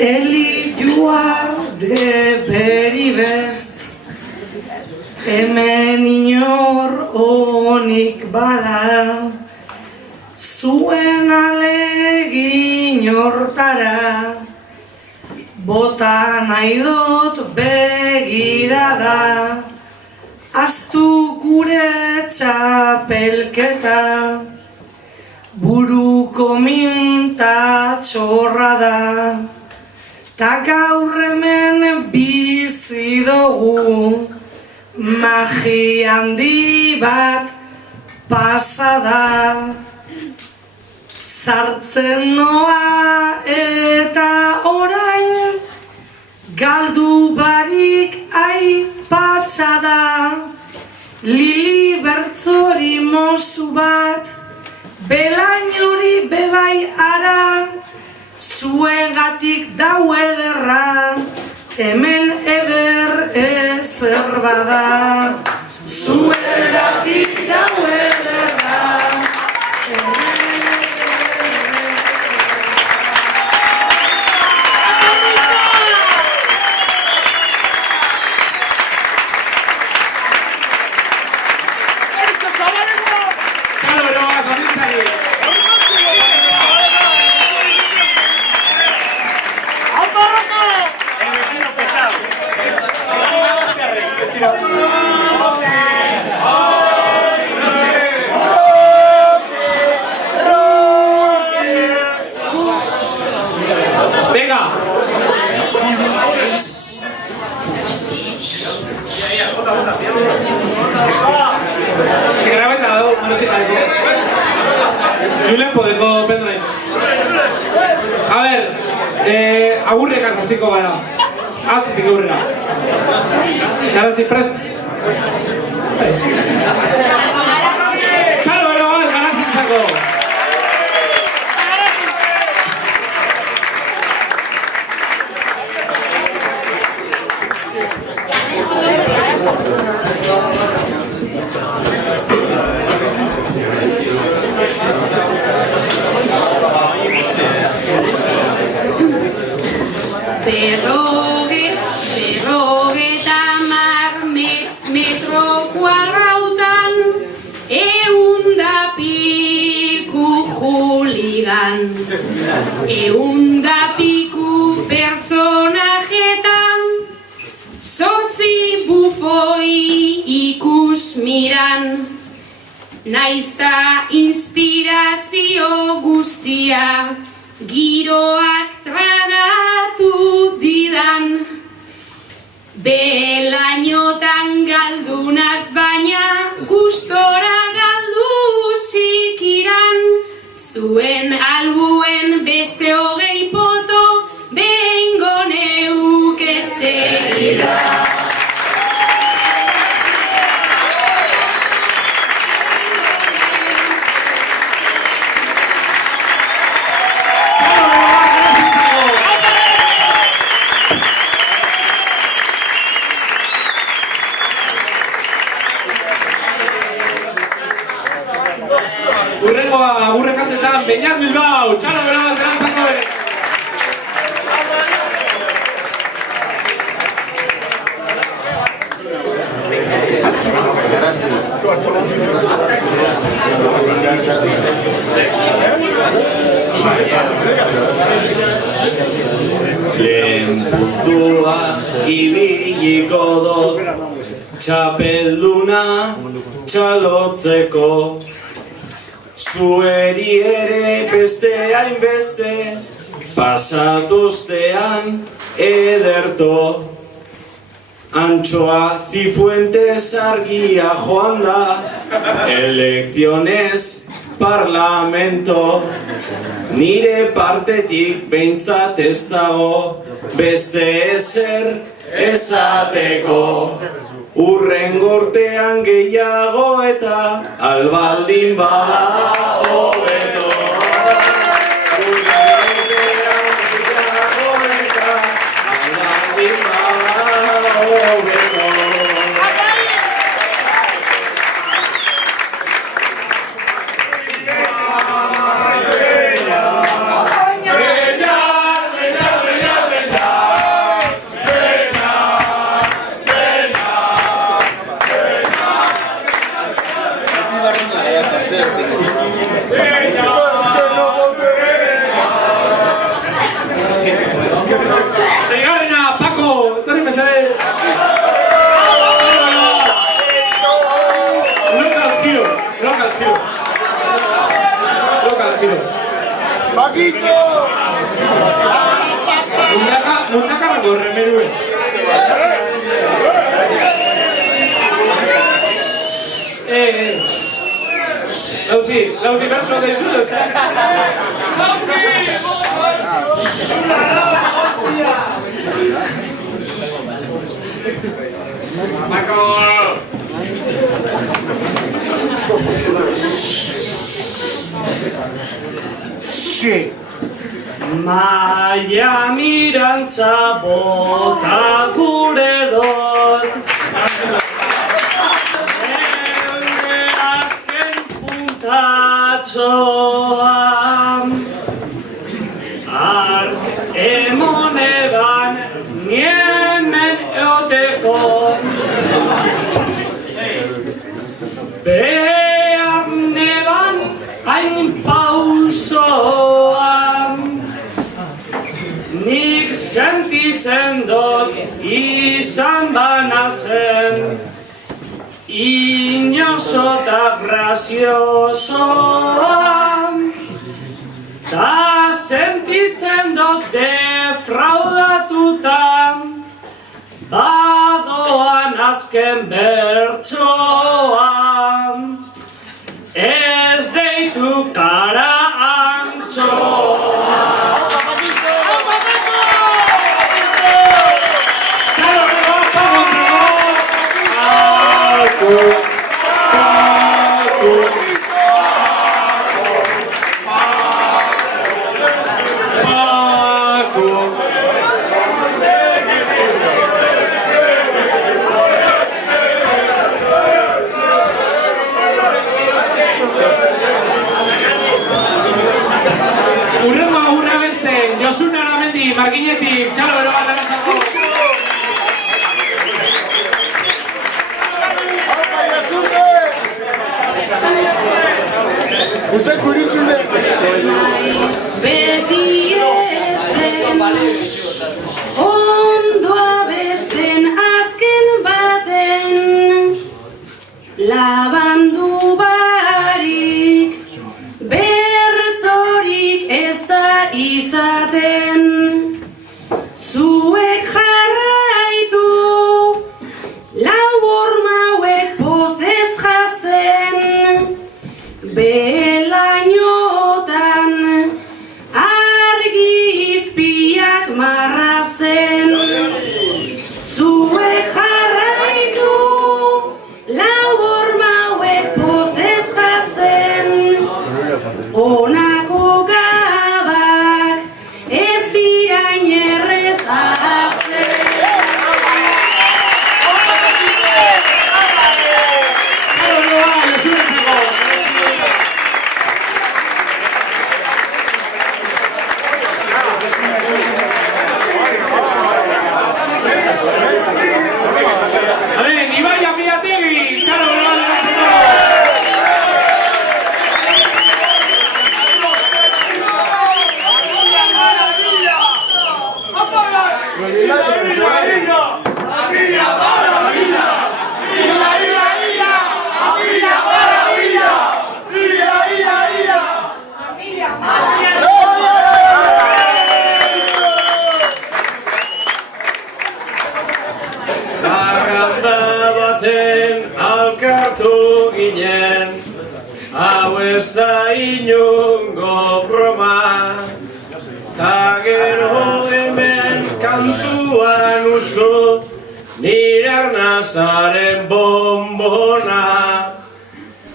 Eli juar de beri best, hemen inor onik bada, zuen alegin hortara, bota nahi dut begirada, aztu gure txapelketa, buruko minta txorra da, ta gaur hemen bizi dugu, magi handi bat pasada. Sartzen noa eta orain, galdu barik aipatxada, Lili bertzori mozu bat, belain hori bebai ara, zuegatik dau ederra, hemen eder ezer bada. Zuegatik dau ederra, hemen eder Venga. Que grabeta dago, Julen podeko pendrive. A ver, agurrekaz hasiko gara. Atzitik aurrera. Garazi prest. Txalo bero bat, garazintzako. Berrogeta mar metro kuadrautan, eunda piku juligan, eunda piku pertsonajetan, zortzi bufoi ikus miran, naizta inspirazio guztia, giroak tragatu didan, belainotan galdunaz baina gustora galdu zikiran, zuen albuen beste hogei poto behingo neuke segida. Urrengoa agurre kantetan, Beñat Bilbao, txalo bero bat erantzako ere. Lehen puntua ibiliko dut, txapelduna txalotzeko, zueri ere beste hainbeste, pasatuztean ederto. Antxoa Cifuentes argia joan da, elecciones parlamento. Nire partetik behintzat ez dago, beste ezer esateko. Urrengo urtean gehiago eta albaldin bada hobeto. Paquito! Mundakarrako remeruen. Lauzi bertso da izudu, Sí. Maia mirantza bota gure dut Eure azken puntatxoan Art emoneban niemen eoteko Behar neban hain pausoan Nik sentitzen dut izan banazen Inoso eta graziosoan Ta sentitzen dut defraudatutan Badoan azken bertsoan Ez deitu kara antxoan Urrengo agurra beste, Josun Aramendi, Markinetik, txalo bero bat erantzako. Uze kurizune! Beti ezen ondoa besten azken baten labandu barik bertzorik ez da izaten zuek jarraitu lau horma hauek pozez jazten Belainotan argi izpiak marrazen Zuek jarraitu lau horma hauek pozez jazen Honako gabak ez dira inerrez ahazten Ibai Amiategi, txalo bero bat erantzako. Arranda baten alkartu ginen Hau ez da inongo broma Ta gero hemen kantuan ustu Nire arnazaren bombona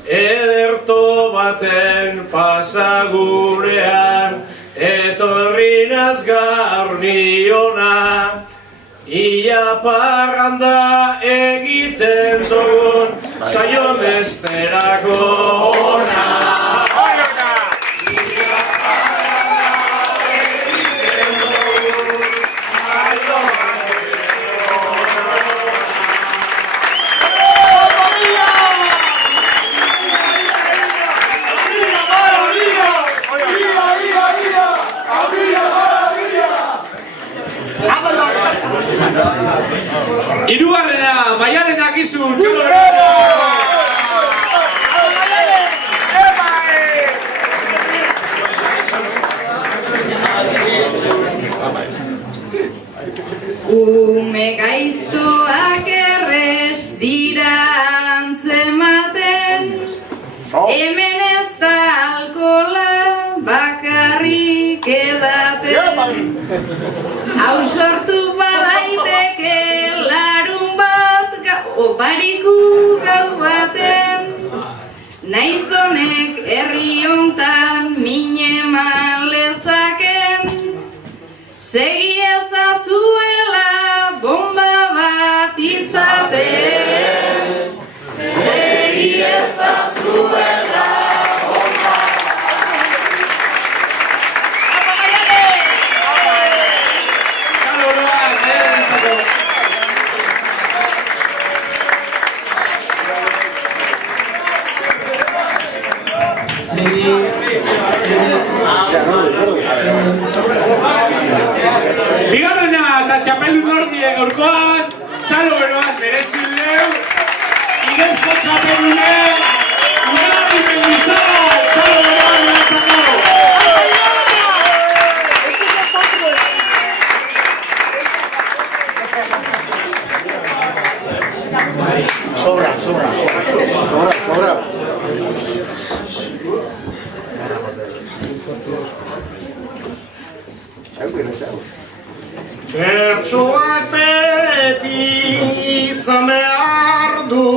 Ederto baten pasagurean Etorrinaz gaur niona Ia parranda egiten dugun saio mesterako ona Ia parranda egiten dugun saio mesterako Hirugarrena, Maialen Akizu, txalo bero bat. Ume gaiztoak errez dira antzematen, hemen ez da alkola bakarrik edaten. Hau sortu badaiteke larun bat opariku gau baten, naiz honek herri hontan min eman lezaken, segi ezazuela bomba bat izaten. Segi ezazuela bomba Bigarrena eta txapelun ordie gaurkoan, txalo beroan merezi deu, Inezko txapelune, Unai Mendizabal, txalo beroan meretzako. Sobra. Bertsoak beti izan behar du,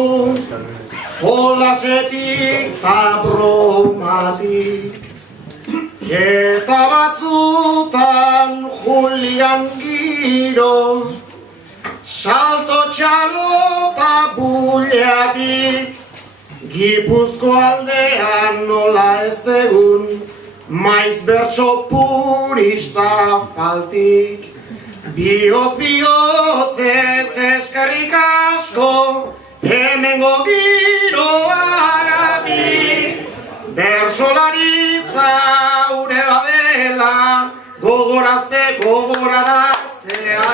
jolasetik ta bromatik. Eta batzutan Julian giro, salto txalo ta buliatik. Gipuzko aldean nola ez degun, maiz bertso purista faltik. Bihotz-bihotzez eskerrik asko, hemengo giroagatik. Bertsolaritza ure badela, gogoraraztea.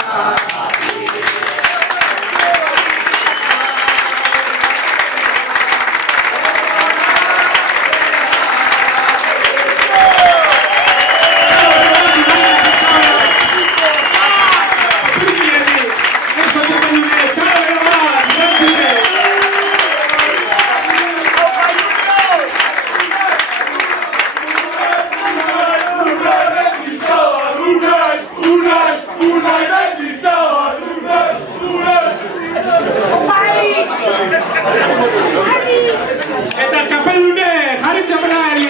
Eta txapelune, jarri txapelari!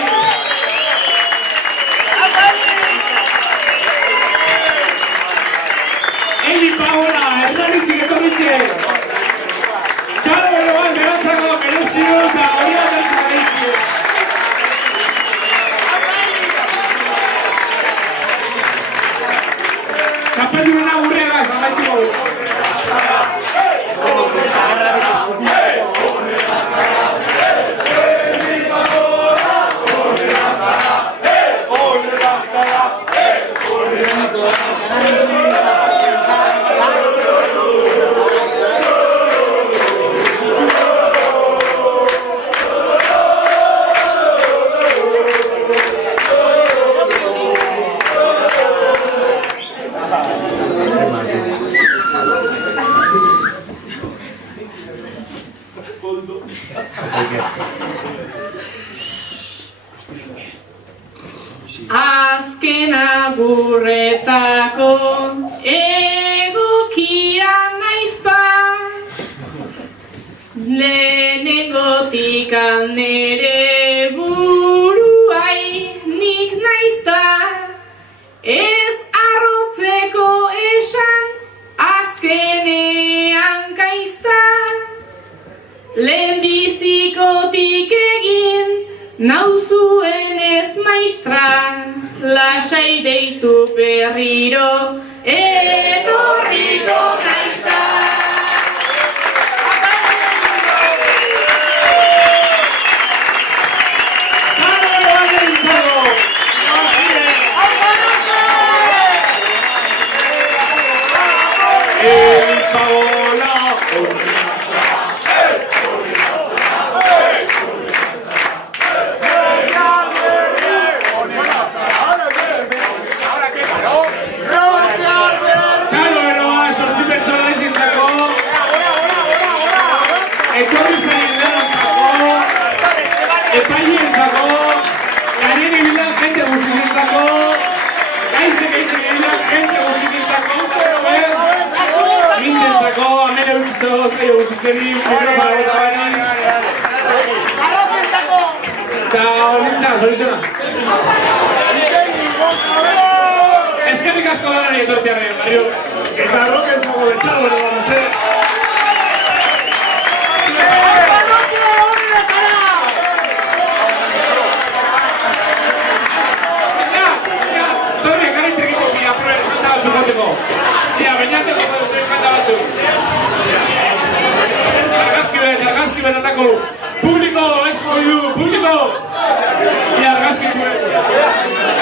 Eli Paola, Hernaritxik etorritxe! Txalo beroan beratzako merezio eta hori abertu gaitxik! Txapelunena gurrega zagaitxiko! Azken agurretako egokia naizpa, lehenengotik nere buruai nik naizta, ez arrotzeko esan azkenean gaizta, lehenbizikotik egin nauzuen ez maistra, lasai deitu berriro, etorriko naizta. Txalo beroan meretzako! Eli Paola! Txalo beroan atzo, saio guztizeri, mikrofona bota bani. Eta honintza, solizona. Eskerrik asko danari etortiarren, Mario. Eta rokentzako betxalo bera da, ze? Torri, gari trikitisi, apure, kanta batzuk goteko. Ia, bainateko zuen kanta batzuk. Argazki betatako. Publiko, ez joiu, publiko! Ia, argazki txuen.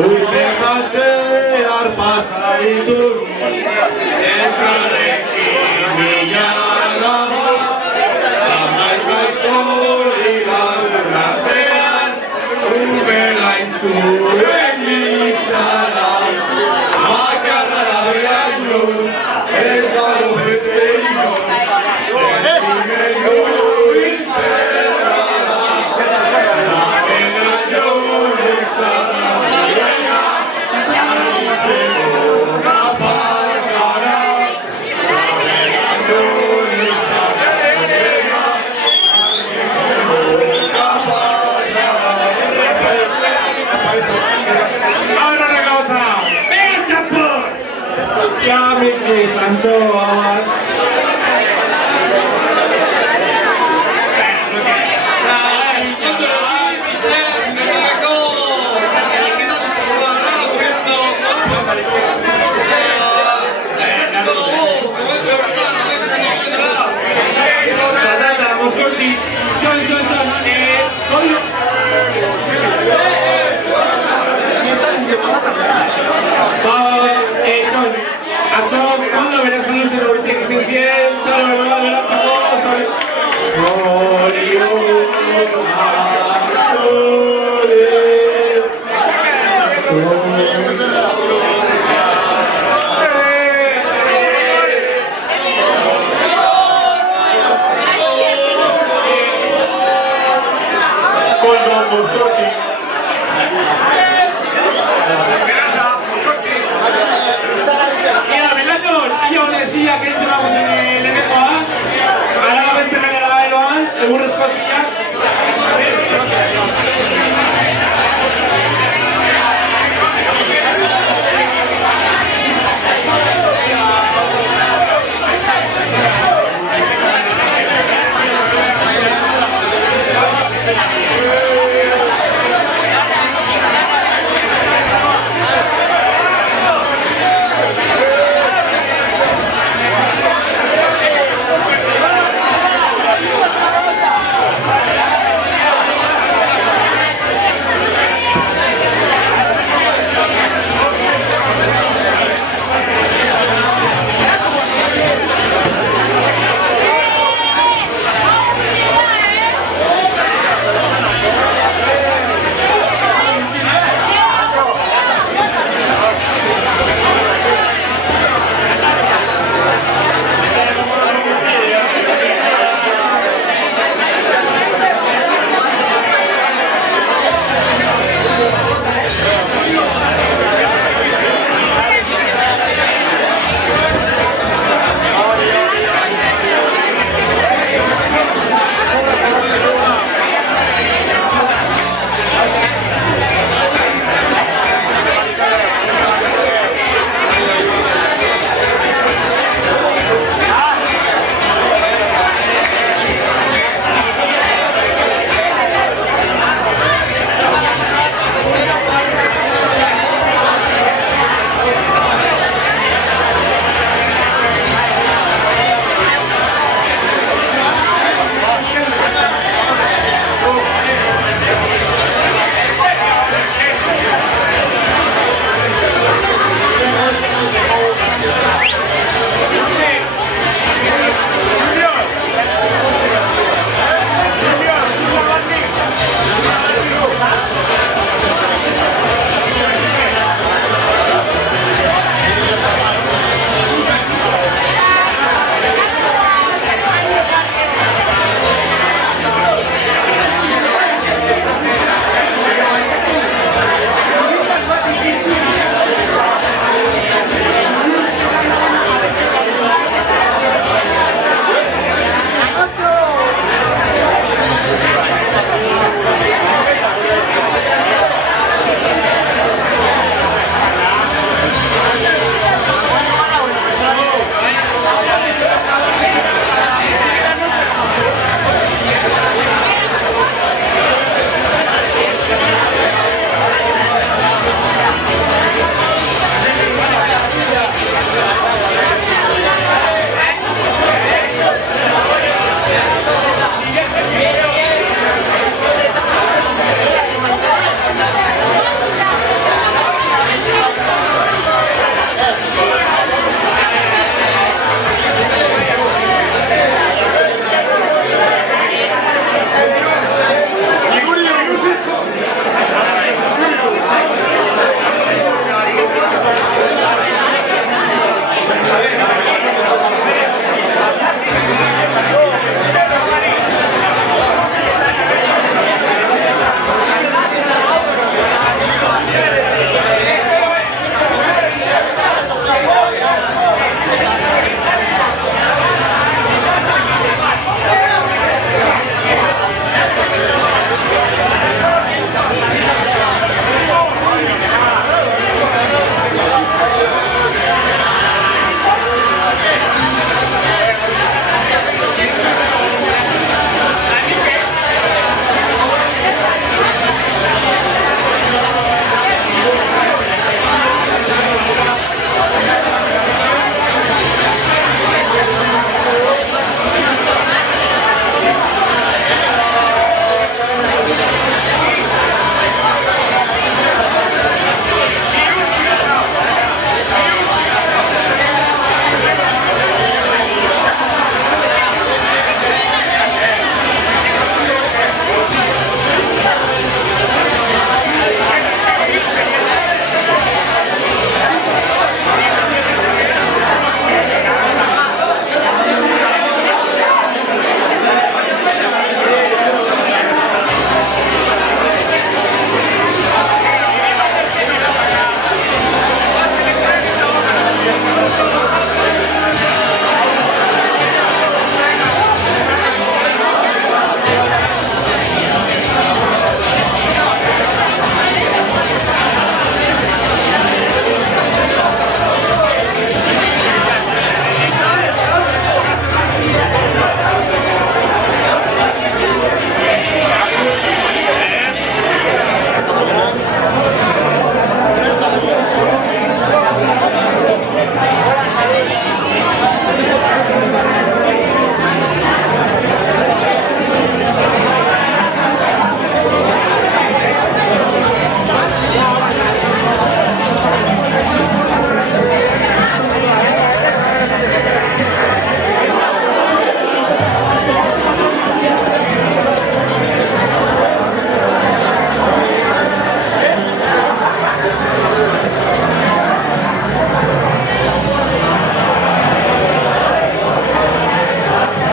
Urtetan zehar pasa ditugu Entrarekin mila Hamaika histori lagun artean Ubela iztuen itzara Makarra da belaizun Ez dago beste inon Sentimendu itzera Nabena jonek zarra Ya, mi plancho. Atzo,